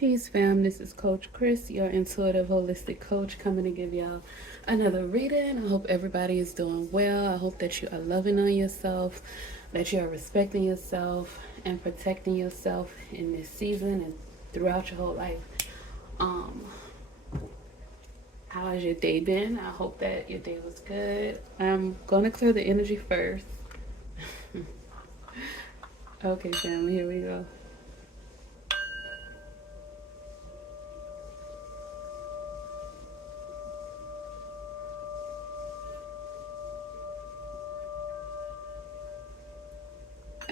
Peace, fam. This is Coach Chris, your intuitive holistic coach, coming to give y'all another reading. I hope everybody is doing well. I hope that you are loving on yourself, that you are respecting yourself and protecting yourself in this season and throughout your whole life. How has your day been? I hope that your day was good. I'm going to clear the energy first. Okay, family, here we go.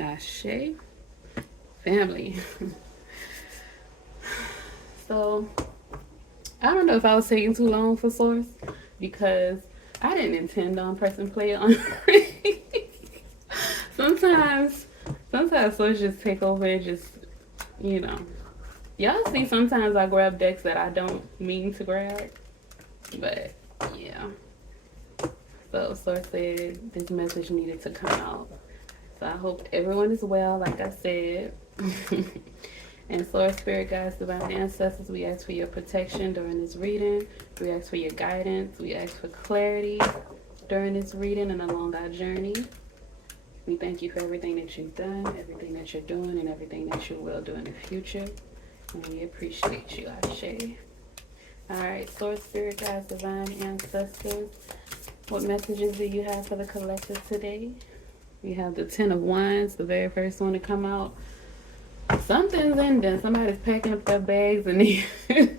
Ashe, family. So, I don't know if I was taking too long for Source because I didn't intend on pressing play on. sometimes, sometimes Source just take over and just, you know. Y'all see, sometimes I grab decks that I don't mean to grab, but yeah. So Source said this message needed to come out. So I hope everyone is well, like I said. And Source, Spirit, Guides, Divine Ancestors, we ask for your protection during this reading. We ask for your guidance. We ask for clarity during this reading and along our journey. We thank you for everything that you've done, everything that you're doing, and everything that you will do in the future. And we appreciate you, Ashe. All right, Source, Spirit, Guides, Divine Ancestors, what messages do you have for the collective today? We have the 10 of Wands, the very first one to come out. Something's ending. Somebody's packing up their bags and they and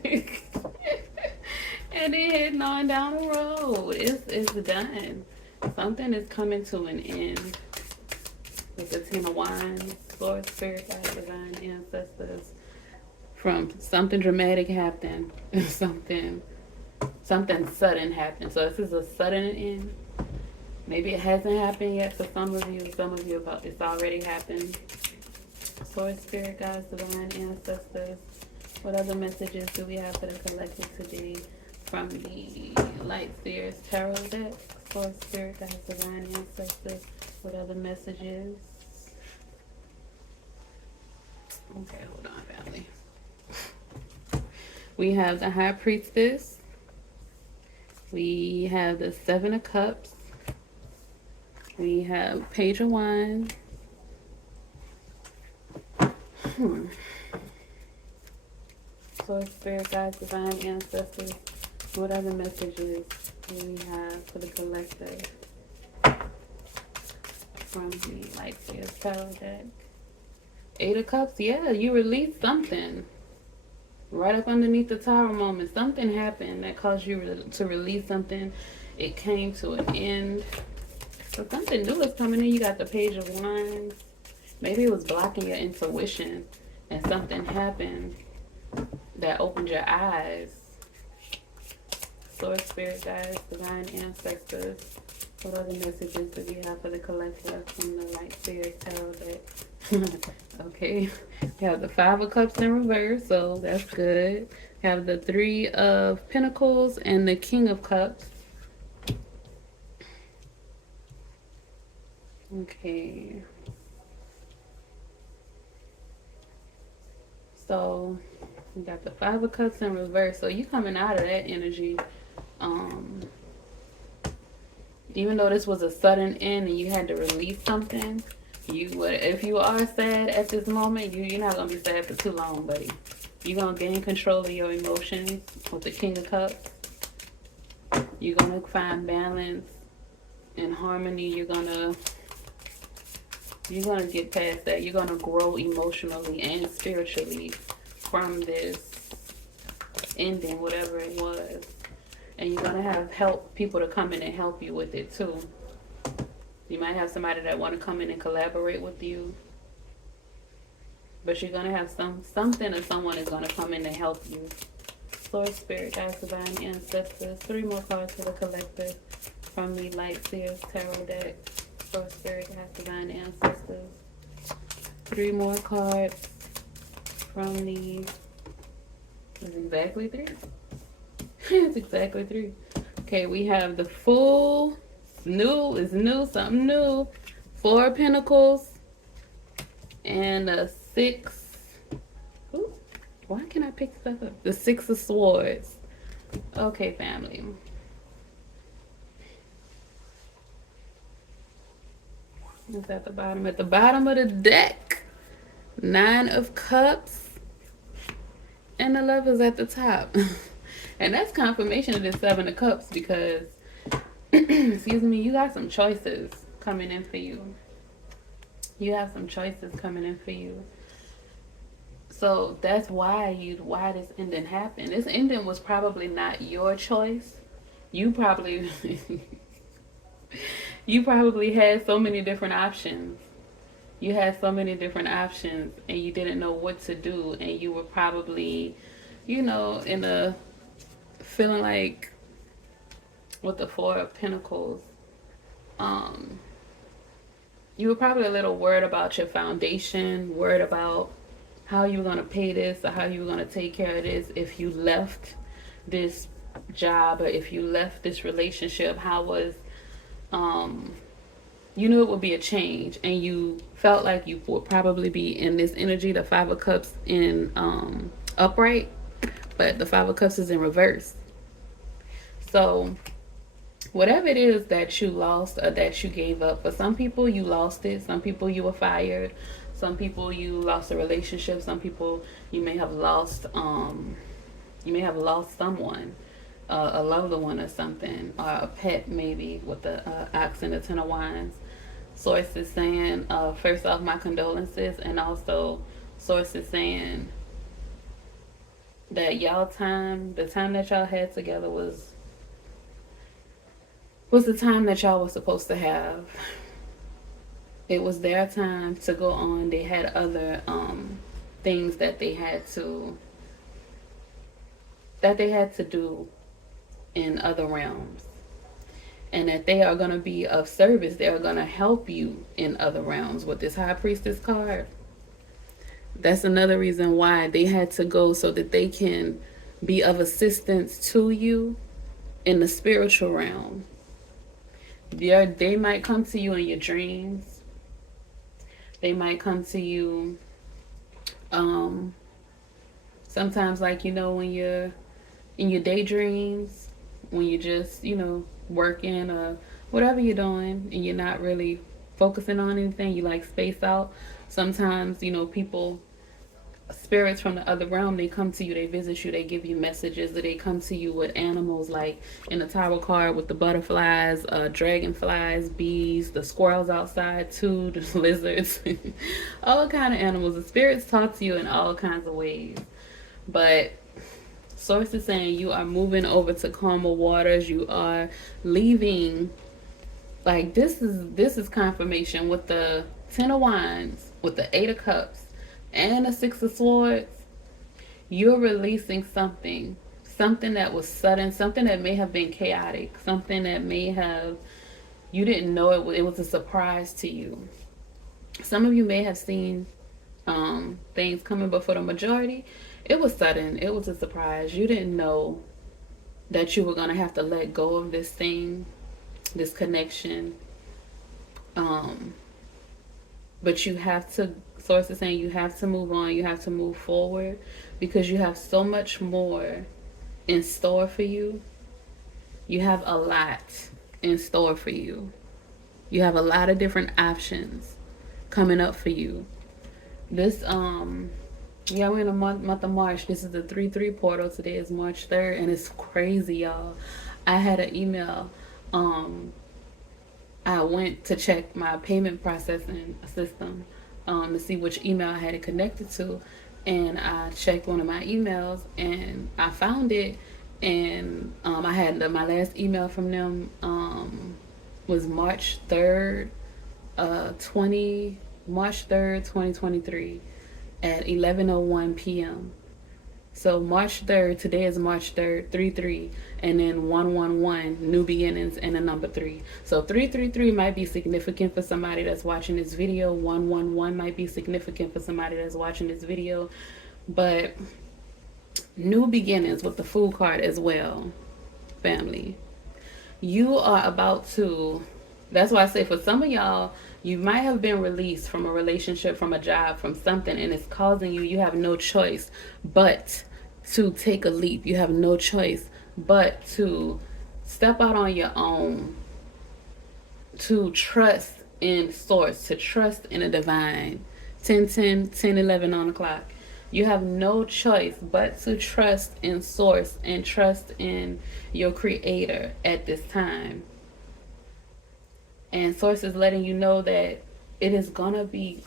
they heading on down the road. It's done. Something is coming to an end. With the 10 of Wands, Lord, Spirit, God, Divine Ancestors. From something dramatic happened, something sudden happened. So this is a sudden end. Maybe it hasn't happened yet for some of you. Some of you, it's already happened. Source, Spirit, Guides, Divine Ancestors. What other messages do we have for the collective today from the Light Seers Tarot deck? Source, Spirit, Guides, Divine Ancestors. What other messages? Okay, hold on, family. We have the High Priestess. We have the Seven of Cups. We have Page of Wands. Source, Spirit, Guides, Divine Ancestors. What other messages do we have for the collective from the Light Seers Tarot deck? Eight of Cups. Yeah, you released something. Right up underneath the Tower moment. Something happened that caused you to release something. It came to an end. So something new is coming in. You got the Page of Wands. Maybe it was blocking your intuition and something happened that opened your eyes. Source, Spirit, Guides, Divine Ancestors. What other messages do we have for the collective from the Light Seers Tarot deck? Okay. We have the Five of Cups in reverse, so that's good. We have the Three of Pentacles and the King of Cups. Okay. So we got the Five of Cups in reverse. So you coming out of that energy. Even though this was a sudden end and you had to release something, you would, if you are sad at this moment, you're not gonna be sad for too long, buddy. You're gonna gain control of your emotions with the King of Cups. You're gonna find balance and harmony. You're gonna get past that. You're gonna grow emotionally and spiritually from this ending, whatever it was. And you're gonna have people to come in and help you with it too. You might have somebody that want to come in and collaborate with you. But you're gonna have something or someone is gonna come in and help you. Source, Spirit, Guides, Divine Ancestors. 3 more cards for the collective from the Light Seers Tarot deck. Source, Spirit, Guides, Divine Ancestors. 3 more cards from the... It's exactly 3. It's exactly 3. Okay, we have the Fool. New, something new. 4 of Pentacles. And a 6. Ooh, why Why can't I pick stuff up? The Six of Swords. Okay, family. It's at the bottom. At the bottom of the deck, Nine of Cups, and the Lovers at the top. And that's confirmation of the Seven of Cups because, excuse me, you got some choices coming in for you. You have some choices coming in for you. So that's why this ending happened. This ending was probably not your choice. You probably you probably had so many different options. You had so many different options and you didn't know what to do, and you were probably, in a feeling like with the Four of Pentacles, you were probably a little worried about your foundation, worried about how you were going to pay this or how you were going to take care of this if you left this job or if you left this relationship. How was, you knew it would be a change, and you felt like you would probably be in this energy, the Five of Cups in upright, but the Five of Cups is in reverse. So whatever it is that you lost or that you gave up, for some people you lost it, some people you were fired, some people you lost a relationship, some people you may have lost someone, a loved one or something, or a pet maybe, with the Ox and the Ten of Wands. Source is saying, first off, my condolences, and also Source is saying that the time that y'all had together was the time that y'all was supposed to have. It was their time to go on. They had other things that they had to do in other realms, and that they are going to be of service. They are going to help you in other realms with this High Priestess card. That's another reason why they had to go, so that they can be of assistance to you in the spiritual realm. They might come to you in your dreams. They might come to you sometimes, like, when you're in your daydreams, when you're just, working or whatever you're doing, and you're not really focusing on anything, you like space out. Sometimes, spirits from the other realm, they come to you, they visit you, they give you messages, or they come to you with animals, like in the tarot card with the butterflies, dragonflies, bees, the squirrels outside too, the lizards, all kind of animals. The spirits talk to you in all kinds of ways. But Source is saying you are moving over to calmer waters. You are leaving. Like, this is confirmation with the Ten of Wands, with the Eight of Cups, and the Six of Swords. You're releasing something that was sudden, something that may have been chaotic, something that you didn't know it was a surprise to you. Some of you may have seen things coming, but for the majority, it was sudden. It was a surprise. You didn't know that you were going to have to let go of this thing, this connection. But you have to, Source is saying you have to move on. You have to move forward, because you have so much more in store for you. You have a lot in store for you. You have a lot of different options coming up for you. This, we're in the month of March. This is the 3/3 portal. Today is March 3rd, and it's crazy, y'all. I had an email. I went to check my payment processing system to see which email I had it connected to, and I checked one of my emails, and I found it, and I had my last email from them was March 3rd, 2023 at 11:01 p.m. So March 3rd, today is March 3rd, 3/3, and then 111, new beginnings, and a number 3. So 333 might be significant for somebody that's watching this video. 111 might be significant for somebody that's watching this video. But new beginnings with the Fool card as well, family. You are about to That's why I say for some of y'all, you might have been released from a relationship, from a job, from something, and it's causing you, you have no choice but to take a leap. You have no choice but to step out on your own, to trust in source, to trust in a divine. 10, 10, 10, 11 on the clock. You have no choice but to trust in source and trust in your creator at this time. And source is letting you know that it's gonna be,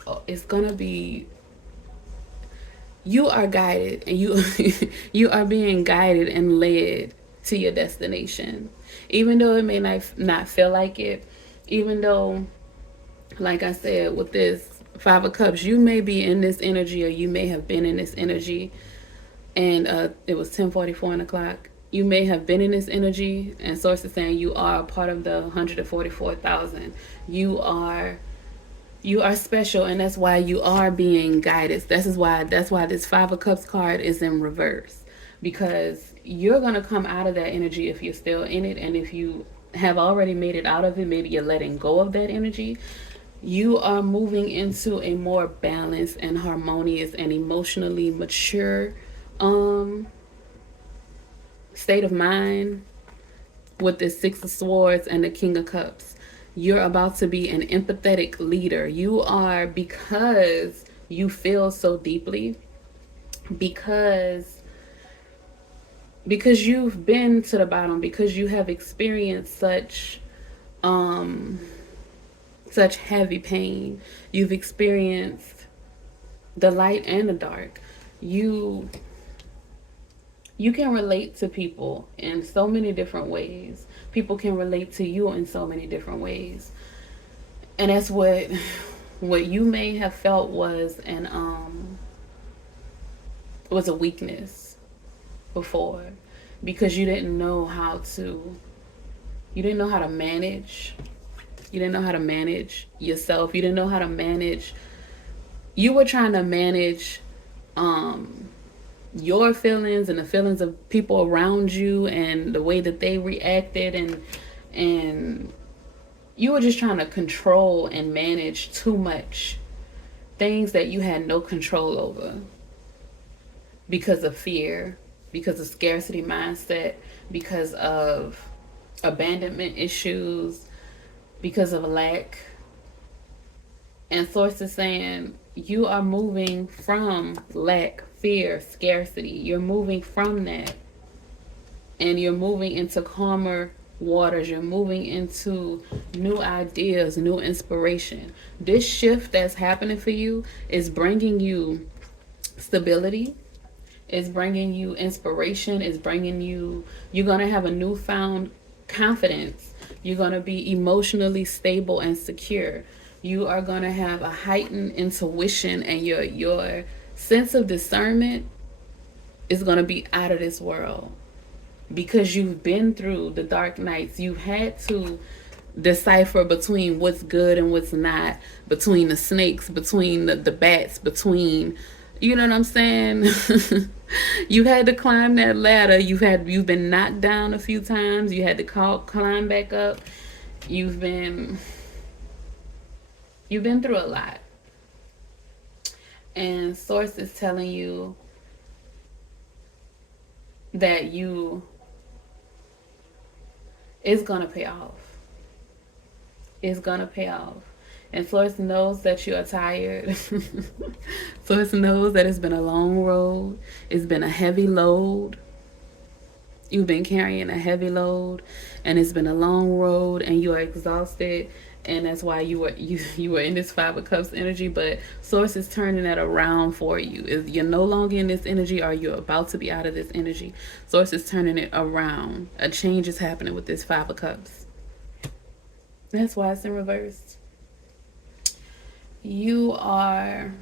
you are guided, and you you are being guided and led to your destination, even though it may not feel like it. Even though, like I said, with this Five of Cups, you may be in this energy, or you may have been in this energy, and it was 10:44 on the clock. You may have been in this energy, and source is saying you are a part of the 144,000. You are special, and that's why you are being guided. That's why this Five of Cups card is in reverse, because you're going to come out of that energy if you're still in it. And if you have already made it out of it, maybe you're letting go of that energy. You are moving into a more balanced and harmonious and emotionally mature state of mind with the Six of Swords and the King of Cups. You're about to be an empathetic leader. You are, because you feel so deeply, because you've been to the bottom, because you have experienced such heavy pain. You've experienced the light and the dark. You can relate to people in so many different ways. People can relate to you in so many different ways. And that's what you may have felt was a weakness before, because you didn't know how to manage. You didn't know how to manage yourself. You didn't know how to manage. You were trying to manage your feelings and the feelings of people around you and the way that they reacted, and you were just trying to control and manage too much things that you had no control over, because of fear, because of scarcity mindset, because of abandonment issues, because of lack. And source is saying you are moving from lack, fear, scarcity. You're moving from that, and you're moving into calmer waters. You're moving into new ideas, new inspiration. This shift that's happening for you is bringing you stability. It's bringing you inspiration. You're going to have a newfound confidence. You're going to be emotionally stable and secure. You are going to have a heightened intuition, and your sense of discernment is going to be out of this world, because you've been through the dark nights. You've had to decipher between what's good and what's not, between the snakes, between the bats, between, you know what I'm saying? You had to climb that ladder. You've been knocked down a few times. You had to climb back up. You've been through a lot. And source is telling you that it's gonna pay off. It's gonna pay off. And source knows that you are tired. Source knows that it's been a long road. It's been a heavy load. You've been carrying a heavy load, and it's been a long road, and you are exhausted. And that's why you were in this Five of Cups energy. But source is turning that around for you. If you're no longer in this energy, or you're about to be out of this energy, source is turning it around. A change is happening with this Five of Cups. That's why it's in reverse. You are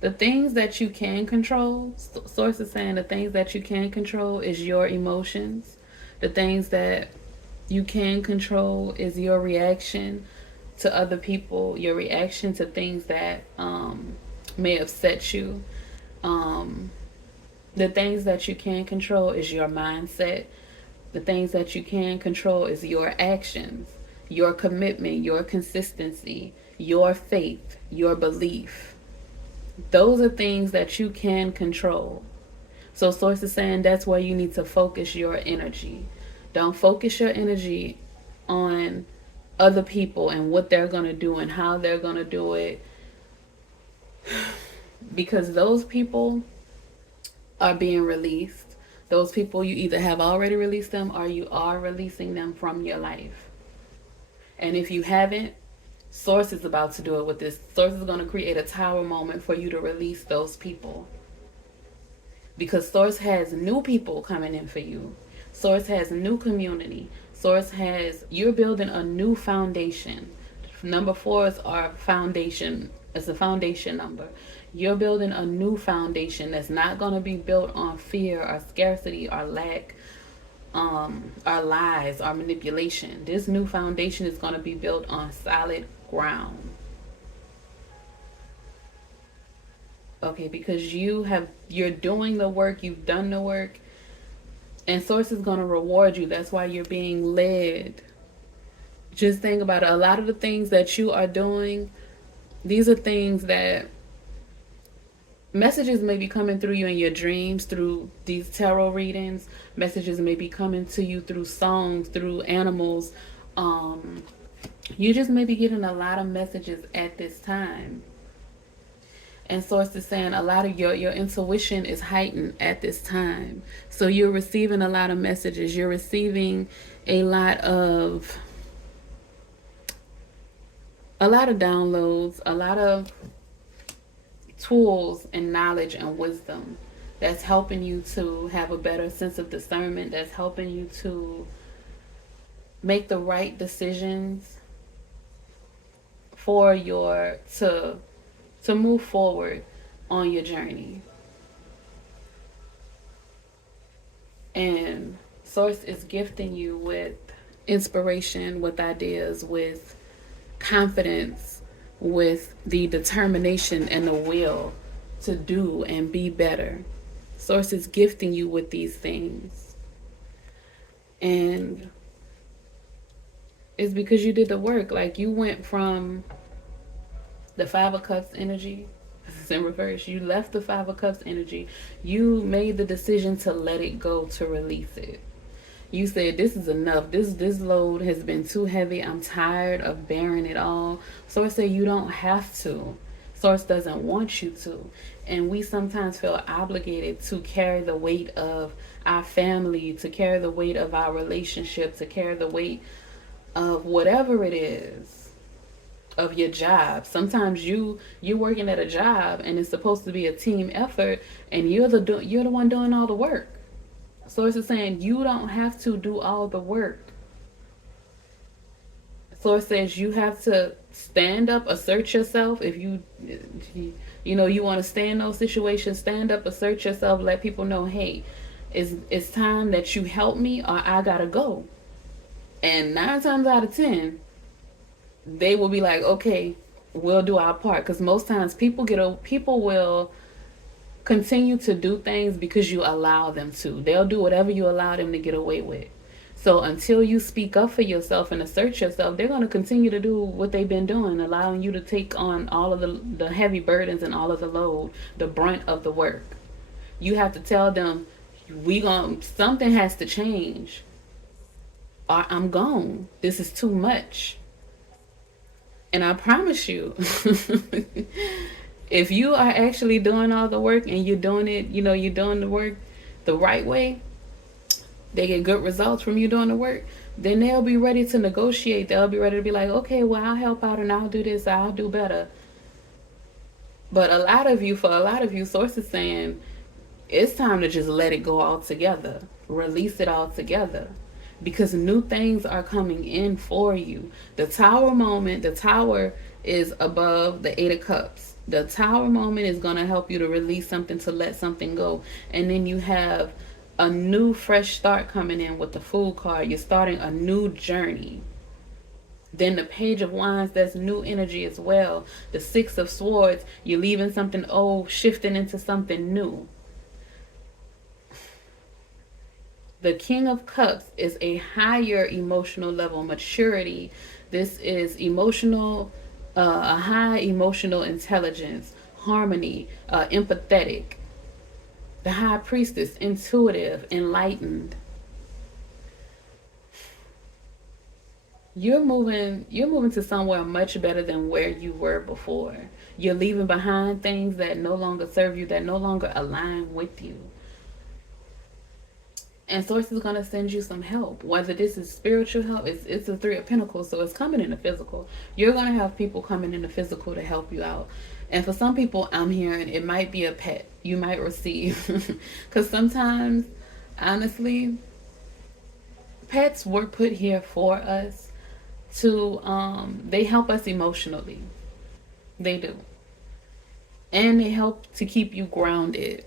the things that you can control. Source is saying the things that you can control is your emotions. The things that you can control is your reaction to other people, your reaction to things that may upset you. The things that you can control is your mindset. The things that you can control is your actions, your commitment, your consistency, your faith, your belief. Those are things that you can control. So Source is saying that's where you need to focus your energy. Don't focus your energy on other people and what they're going to do and how they're going to do it, because those people are being released. Those people, you either have already released them or you are releasing them from your life. And if you haven't, Source is about to do it with this. Source is going to create a tower moment for you to release those people. Because Source has new people coming in for you. Source has new community. Source has, you're building a new foundation. Number 4 is our foundation. It's a foundation number. You're building a new foundation that's not going to be built on fear or scarcity or lack, or lies or manipulation. This new foundation is going to be built on solid ground. Okay, because you're doing the work, you've done the work, and Source is going to reward you. That's why you're being led. Just think about it. A lot of the things that you are doing, these are things that messages may be coming through you in your dreams, through these tarot readings. Messages may be coming to you through songs, through animals. You just may be getting a lot of messages at this time. And Source is saying a lot of your intuition is heightened at this time. So you're receiving a lot of messages. You're receiving a lot of downloads, a lot of tools and knowledge and wisdom that's helping you to have a better sense of discernment, that's helping you to make the right decisions for to move forward on your journey. And Source is gifting you with inspiration, with ideas, with confidence, with the determination and the will to do and be better. Source is gifting you with these things. And it's because you did the work. Like, you went from the 5 of Cups energy, this is in reverse. You left the 5 of Cups energy. You made the decision to let it go, to release it. You said, this is enough. This load has been too heavy. I'm tired of bearing it all. Source said you don't have to. Source doesn't want you to. And we sometimes feel obligated to carry the weight of our family, to carry the weight of our relationship, to carry the weight of whatever it is, of your job. Sometimes you're working at a job and it's supposed to be a team effort, and you're the one doing all the work. Source is saying you don't have to do all the work. Source says you have to stand up, assert yourself. If you want to stay in those situations, stand up, assert yourself, let people know, hey, it's time that you help me or I gotta go. And 9 times out of 10, they will be like, okay, we'll do our part. Because most times people will continue to do things because you allow them to. They'll do whatever you allow them to get away with. So until you speak up for yourself and assert yourself, they're going to continue to do what they've been doing, allowing you to take on all of the heavy burdens and all of the load, the brunt of the work. You have to tell them, something has to change, or I'm gone. This is too much. And I promise you, if you are actually doing all the work and you're doing it, you're doing the work the right way, they get good results from you doing the work, then they'll be ready to negotiate. They'll be ready to be like, okay, well, I'll help out and I'll do this, I'll do better. But for a lot of you, Source is saying it's time to just let it go altogether. Release it all together. Because new things are coming in for you. The tower moment, the tower is above the 8 of Cups. The tower moment is going to help you to release something, to let something go. And then you have a new fresh start coming in with the Fool card. You're starting a new journey. Then the Page of Wands, that's new energy as well. The 6 of Swords, you're leaving something old, shifting into something new. The King of Cups is a higher emotional level, maturity. This is emotional, a high emotional intelligence, harmony, empathetic. The High Priestess, intuitive, enlightened. You're moving to somewhere much better than where you were before. You're leaving behind things that no longer serve you, that no longer align with you. And Source is going to send you some help. Whether this is spiritual help, it's a Three of Pentacles, so it's coming in the physical. You're going to have people coming in the physical to help you out. And for some people, I'm hearing it might be a pet you might receive. Because sometimes, honestly, pets were put here for us to, they help us emotionally. They do. And they help to keep you grounded.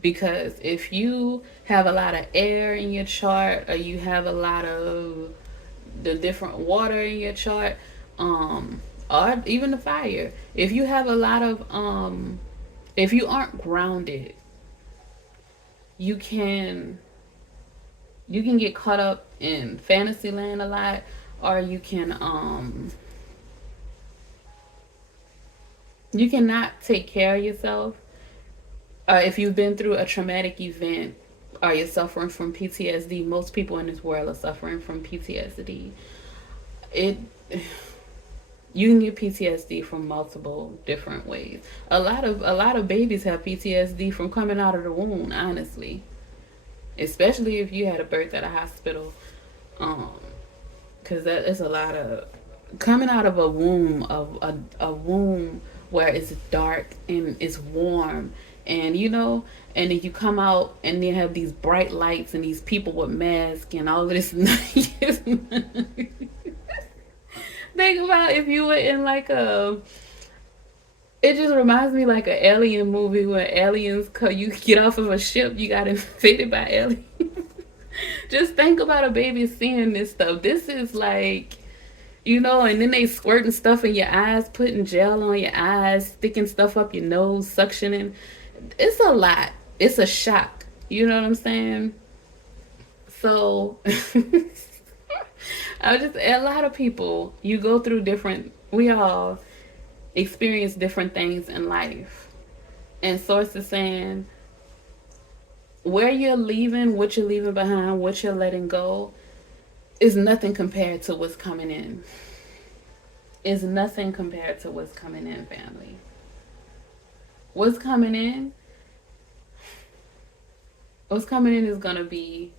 Because if you have a lot of air in your chart, or you have a lot of the different water in your chart, or even the fire, if you have a lot of if you aren't grounded, you can get caught up in fantasy land a lot, or you cannot take care of yourself. If you've been through a traumatic event, or you're suffering from PTSD, most people in this world are suffering from PTSD. It You can get PTSD from multiple different ways. A lot of babies have PTSD from coming out of the womb, honestly. Especially if you had a birth at a hospital. Because that is a lot of coming out of a womb, of a womb where it's dark and it's warm, and and then you come out and you have these bright lights and these people with masks and all this. Think about if you were in like a. It just reminds me like an alien movie where aliens you get off of a ship, you got invaded by aliens. Just think about a baby seeing this stuff. This is like, and then they squirting stuff in your eyes, putting gel on your eyes, sticking stuff up your nose, suctioning. It's a lot. It's a shock. You know what I'm saying? So, a lot of people, you go through we all experience different things in life. And Source is saying, where you're leaving, what you're leaving behind, what you're letting go, is nothing compared to what's coming in. Is nothing compared to what's coming in, family. What's coming in? What's coming in is going to be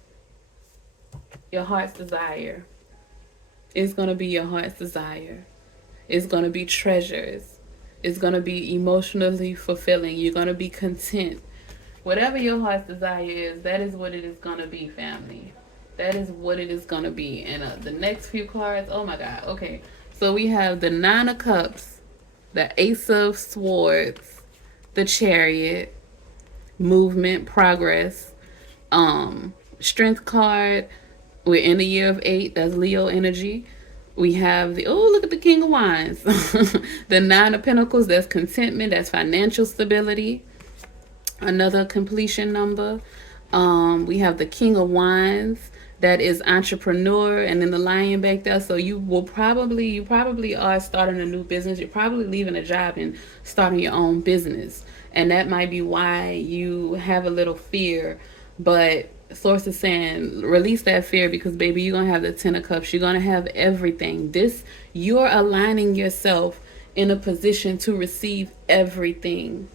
your heart's desire. It's going to be your heart's desire. It's going to be treasures. It's going to be emotionally fulfilling. You're going to be content. Whatever your heart's desire is, that is what it is going to be, family. That is what it is going to be. And the next few cards, oh my God. Okay. So we have the Nine of Cups, the Ace of Swords, the Chariot, movement, progress, Strength card. We're in the year of 8. That's Leo energy. We have look at the King of Wands. The Nine of Pentacles, that's contentment, that's financial stability. Another completion number. We have the King of Wands, that is entrepreneur, and then the Lion back there. So you probably are starting a new business. You're probably leaving a job and starting your own business. And that might be why you have a little fear. But Source is saying, release that fear, because baby, you're going to have the Ten of Cups. You're going to have everything. You're aligning yourself in a position to receive everything.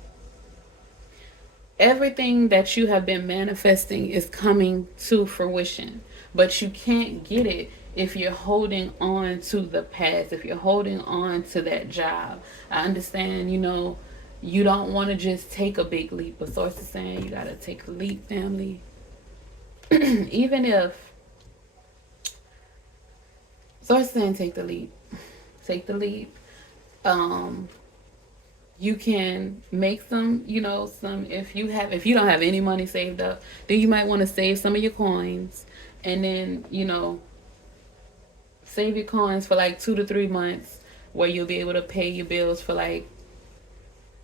Everything that you have been manifesting is coming to fruition. But you can't get it if you're holding on to the past, if you're holding on to that job. I understand, you don't want to just take a big leap. But Source is saying you got to take a leap, family. Even if Source is saying take the leap. Take the leap. You can make some if you don't have any money saved up, then you might want to save some of your coins, and then save your coins for like 2 to 3 months, where you'll be able to pay your bills for like,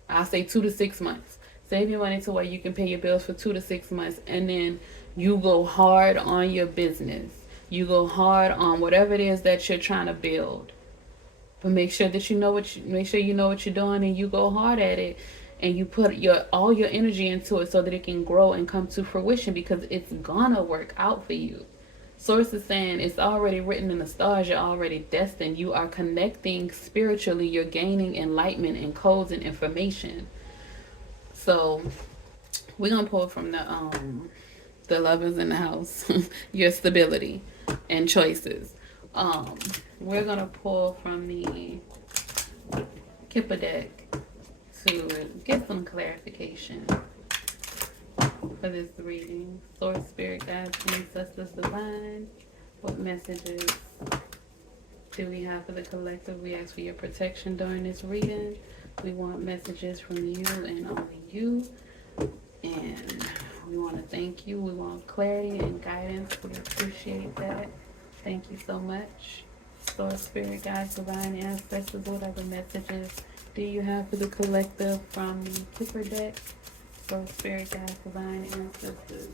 I'll say 2 to 6 months. Save your money to where you can pay your bills for 2 to 6 months, and then You go hard on your business. You go hard on whatever it is that you're trying to build. But make sure that you know make sure you know what you're doing, and you go hard at it, and you put your all your energy into it so that it can grow and come to fruition, because it's gonna work out for you. Source is saying it's already written in the stars. You're already destined. You are connecting spiritually. You're gaining enlightenment and codes and information. So we're gonna pull from the lovers in the house, your stability and choices. Um, we're gonna pull from the Kipper deck to get some clarification for this reading. Source, spirit, guides, ancestors, divine. What messages do we have for the collective? We ask for your protection during this reading. We want messages from you and only you. And we want to thank you. We want clarity and guidance. We appreciate that. Thank you so much. Source, spirit, guides, divine, ancestors, whatever messages do you have for the collective from the Kipper deck? Source, spirit, guides, divine, ancestors.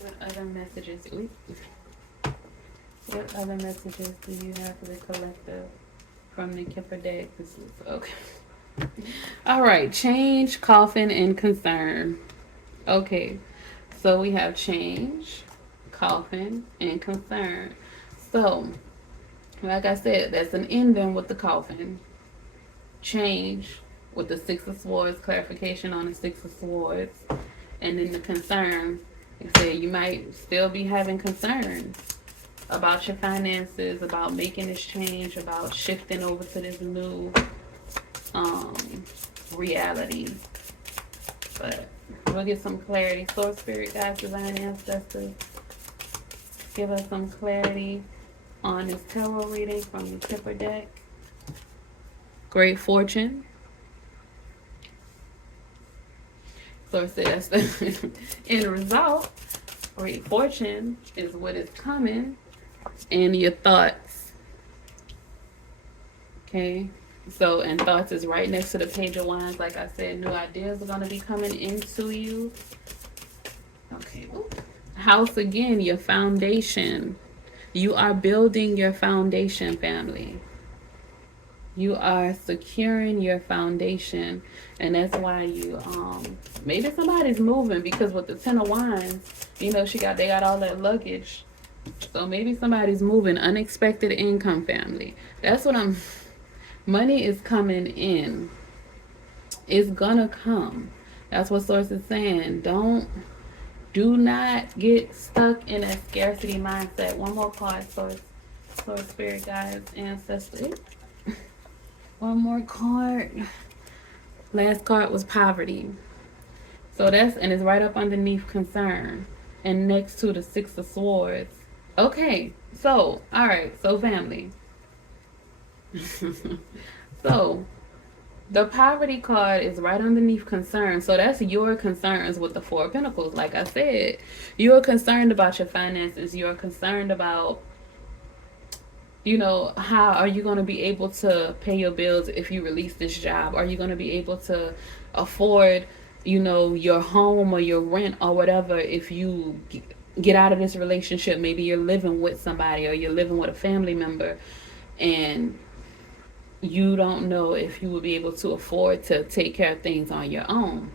What other messages? What other messages do you have for the collective from the Kipper deck? This is okay. All right, change, coffin, and concern. Okay, so we have change, coffin, and concern. So, like I said, that's an ending with the coffin. Change with the Six of Swords, clarification on the Six of Swords. And then the concern, like I said, you might still be having concerns about your finances, about making this change, about shifting over to this new reality. But we'll get some clarity. Source, spirit, guides, divine, ancestors, give us some clarity on this tarot reading from the Kipper deck. Great fortune. Source says the end result. Great fortune is what is coming, and your thoughts. Okay. So, and thoughts is right next to the Page of Wands. Like I said, new ideas are going to be coming into you. Okay. House again, your foundation. You are building your foundation, family. You are securing your foundation. And that's why you, maybe somebody's moving, because with the Ten of Wands, you know, they got all that luggage. So maybe somebody's moving. Unexpected income, family. That's what money is coming in. It's gonna come. That's what Source is saying. Do not get stuck in a scarcity mindset. One more card, Source, spirit, guides, ancestors. One more card. Last card was poverty. So and it's right up underneath concern, and next to the Six of Swords. Okay, so all right, so family. So the poverty card is right underneath concern. So that's your concerns with the Four of Pentacles. Like I said, you're concerned about your finances. You're concerned about, you know, how are you going to be able to pay your bills if you release this job? Are you going to be able to afford, you know, your home or your rent or whatever if you get out of this relationship? Maybe you're living with somebody, or you're living with a family member, and you don't know if you will be able to afford to take care of things on your own.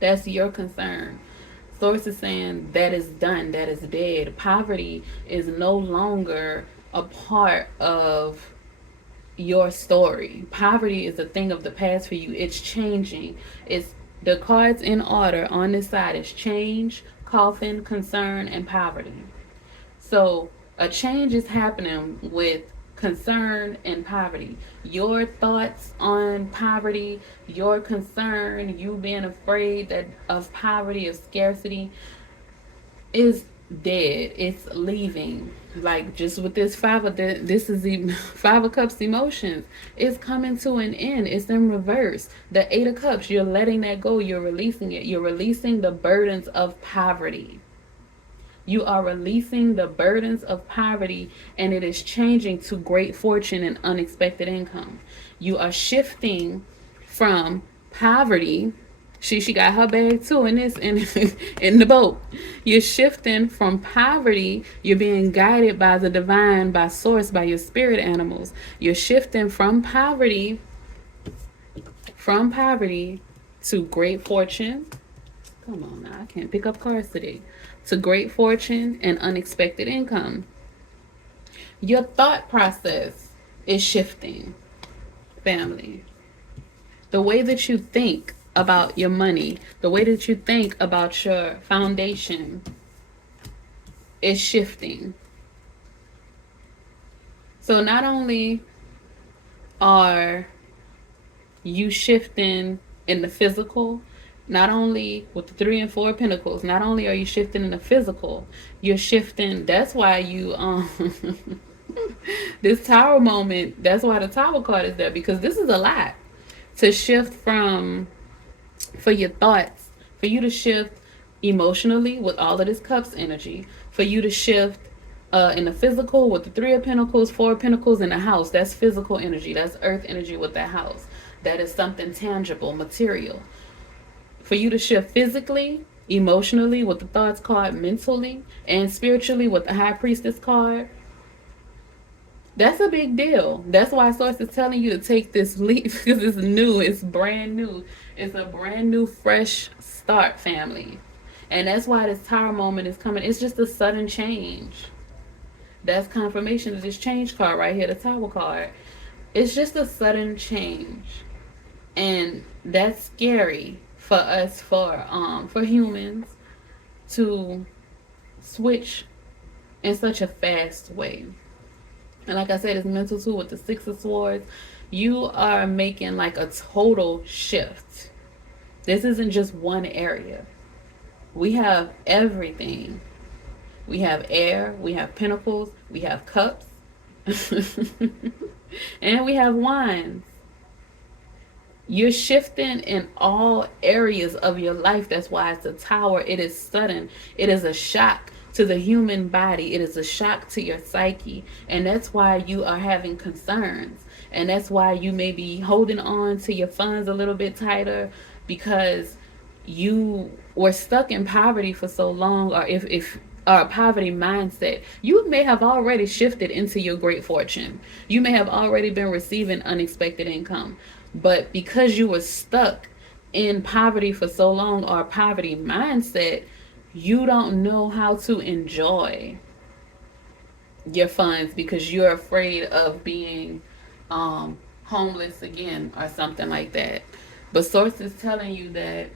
That's your concern. Source is saying that is done, that is dead. Poverty is no longer a part of your story. Poverty is a thing of the past for you. It's changing. It's the cards in order on this side is change, coffin, concern, and poverty. So a change is happening with concern and poverty. Your thoughts on poverty, your concern, you being afraid of poverty, of scarcity, is dead. It's leaving. Like just with this this is the Five of Cups emotions. It's coming to an end. It's in reverse. The Eight of Cups, you're letting that go. You're releasing it. You're releasing the burdens of poverty. You are releasing the burdens of poverty, and it is changing to great fortune and unexpected income. You are shifting from poverty She got her bag too in this in the boat. You're shifting from poverty. You're being guided by the divine, by source, by your spirit animals. You're shifting from poverty to great fortune. Come on now, I can't pick up cards today. To great fortune and unexpected income. Your thought process is shifting, family. The way that you think about your money, the way that you think about your foundation is shifting. So not only are you shifting in the physical, not only with the 3 and 4 pentacles, not only are you shifting in the physical, you're shifting. That's why you this tower moment, that's why the tower card is there, because this is a lot to shift from, for your thoughts, for you to shift emotionally with all of this cups energy, for you to shift in the physical with the 3 of pentacles, 4 of pentacles in the house. That's physical energy, that's earth energy with that house. That is something tangible, material. For you to shift physically, emotionally with the thoughts card, mentally, and spiritually with the high priestess card, that's a big deal. That's why Source is telling you to take this leap, because it's new, it's brand new. It's a brand new, fresh start, family. And that's why this tower moment is coming. It's just a sudden change. That's confirmation of this change card right here, the tower card. It's just a sudden change. And that's scary for us, for humans, to switch in such a fast way. And like I said, it's mental too with the 6 of Swords. You are making like a total shift. This isn't just one area. We have everything. We have air, we have pentacles, we have cups, and we have wands. You're shifting in all areas of your life. That's why it's a tower. It is sudden. It is a shock to the human body. It is a shock to your psyche. And that's why you are having concerns. And that's why you may be holding on to your funds a little bit tighter, because you were stuck in poverty for so long, or if a poverty mindset. You may have already shifted into your great fortune. You may have already been receiving unexpected income. But because you were stuck in poverty for so long, or poverty mindset, you don't know how to enjoy your funds, because you're afraid of being homeless again or something like that. But Source is telling you that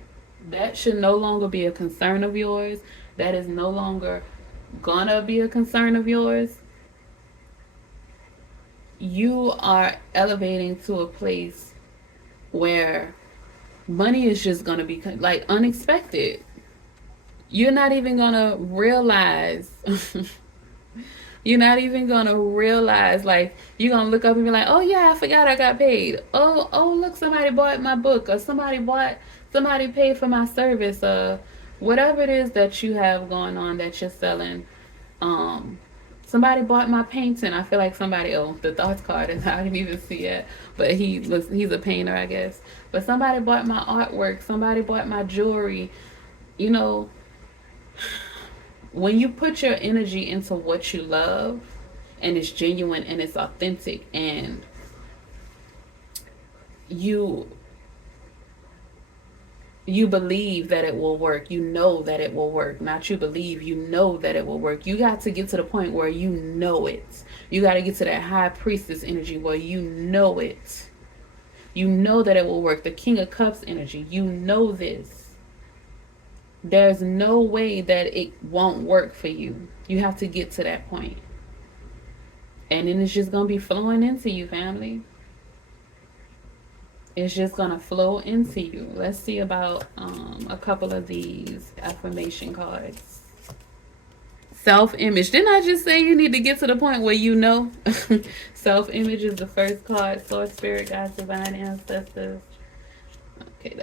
that should no longer be a concern of yours. That is no longer gonna be a concern of yours. You are elevating to a place where money is just gonna be like unexpected. You're not even gonna realize you're not even gonna realize, like, you're gonna look up and be like, oh yeah, I forgot I got paid. Oh look, somebody bought my book, or somebody paid for my service, whatever it is that you have going on that you're selling. Somebody bought my painting. I feel like somebody, the thoughts card is, I didn't even see it, but he's a painter, I guess. But somebody bought my artwork, somebody bought my jewelry. You know, when you put your energy into what you love, and it's genuine and it's authentic, and you believe that it will work, you know that it will work. Not you believe, you know that it will work. You got to get to the point where you know it. You got to get to that high priestess energy where you know it. You know that it will work. The King of Cups energy, you know this. There's no way that it won't work for you. You have to get to that point. And then it's just going to be flowing into you, family. It's just going to flow into you. Let's see about a couple of these affirmation cards. Self-image. Didn't I just say you need to get to the point where you know? Self-image is the first card. Source, spirit, guides, divine ancestors. Okay,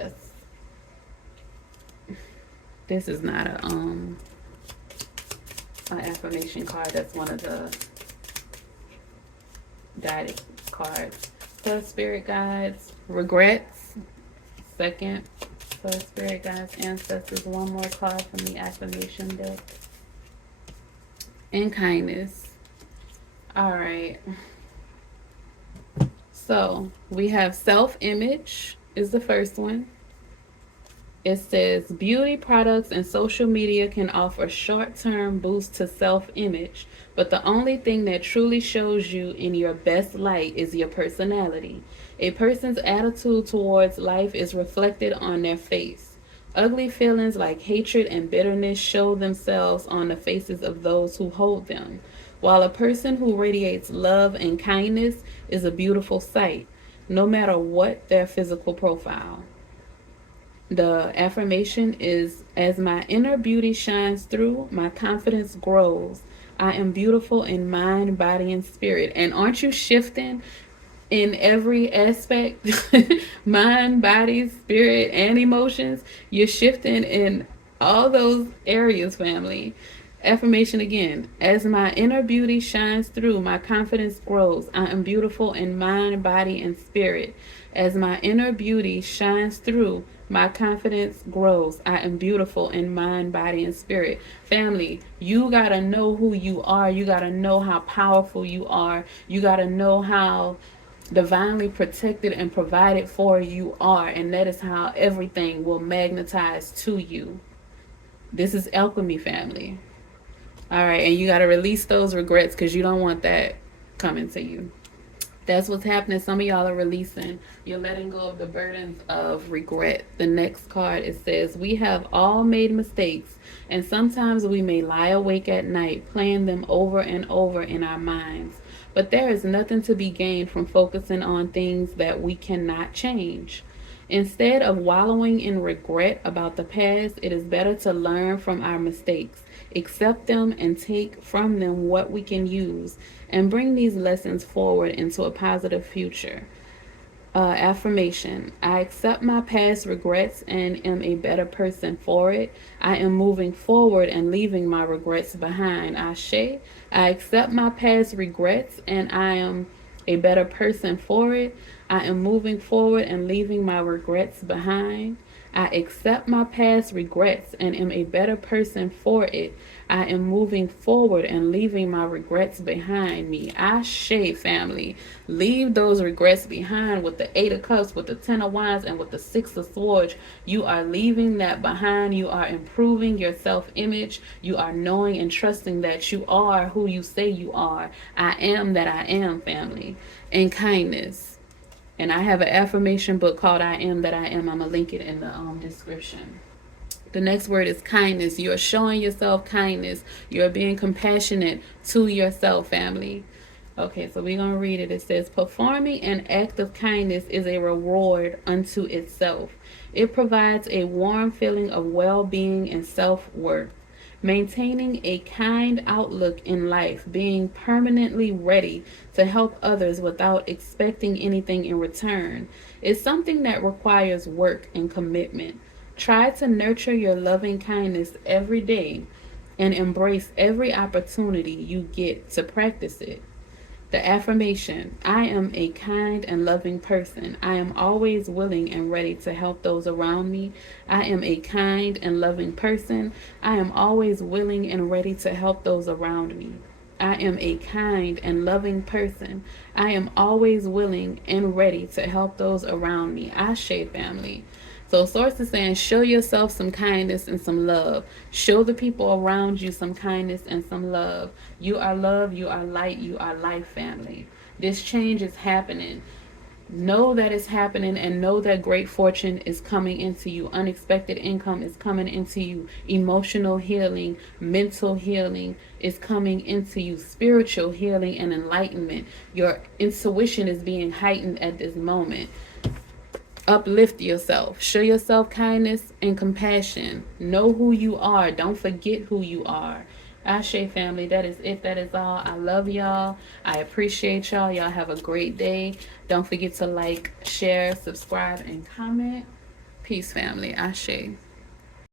this is not a an affirmation card. That's one of the guided cards. Plus, spirit guides. Regrets. Second. So spirit guides, ancestors, one more card from the affirmation deck. And kindness. All right. So we have self-image is the first one. It says beauty products and social media can offer short-term boost to self-image, but the only thing that truly shows you in your best light is your personality. A person's attitude towards life is reflected on their face. Ugly feelings like hatred and bitterness show themselves on the faces of those who hold them, while a person who radiates love and kindness is a beautiful sight, no matter what their physical profile. The affirmation is, as my inner beauty shines through, my confidence grows. I am beautiful in mind, body, and spirit. And aren't you shifting in every aspect? Mind, body, spirit, and emotions. You're shifting in all those areas, family. Affirmation again. As my inner beauty shines through, my confidence grows. I am beautiful in mind, body, and spirit. As my inner beauty shines through, my confidence grows. I am beautiful in mind, body, and spirit. Family, you got to know who you are. You got to know how powerful you are. You got to know how divinely protected and provided for you are. And that is how everything will magnetize to you. This is alchemy, family. All right, and you got to release those regrets because you don't want that coming to you. That's what's happening. Some of y'all are releasing. You're letting go of the burdens of regret. The next card, it says, we have all made mistakes, and sometimes we may lie awake at night playing them over and over in our minds. But there is nothing to be gained from focusing on things that we cannot change. Instead of wallowing in regret about the past, it is better to learn from our mistakes, accept them, and take from them what we can use, and bring these lessons forward into a positive future. Affirmation. I accept my past regrets and am a better person for it. I am moving forward and leaving my regrets behind. Ashe. I accept my past regrets and I am a better person for it. I am moving forward and leaving my regrets behind. I accept my past regrets and am a better person for it. I am moving forward and leaving my regrets behind me. Ashe, family. Leave those regrets behind with the 8 of Cups, with the 10 of Wands, and with the 6 of Swords. You are leaving that behind. You are improving your self-image. You are knowing and trusting that you are who you say you are. I am that I am, family. And kindness. And I have an affirmation book called I Am That I Am. I'm going to link it in the description. The next word is kindness. You are showing yourself kindness. You are being compassionate to yourself, family. Okay, so we're going to read it. It says, performing an act of kindness is a reward unto itself. It provides a warm feeling of well-being and self-worth. Maintaining a kind outlook in life, being permanently ready to help others without expecting anything in return, is something that requires work and commitment. Try to nurture your loving kindness every day and embrace every opportunity you get to practice it. The affirmation, I am a kind and loving person. I am always willing and ready to help those around me. I am a kind and loving person. I am always willing and ready to help those around me. I am a kind and loving person. I am always willing and ready to help those around me. Ashe, family. So Source is saying, show yourself some kindness and some love. Show the people around you some kindness and some love. You are love, you are light, you are life, family. This change is happening. Know that it's happening and know that great fortune is coming into you. Unexpected income is coming into you. Emotional healing, mental healing is coming into you. Spiritual healing and enlightenment. Your intuition is being heightened at this moment. Uplift yourself. Show yourself kindness and compassion. Know who you are. Don't forget who you are. Ashe, family, that is it. That is all. I love y'all. I appreciate y'all. Y'all have a great day. Don't forget to like, share, subscribe, and comment. Peace, family. Ashe.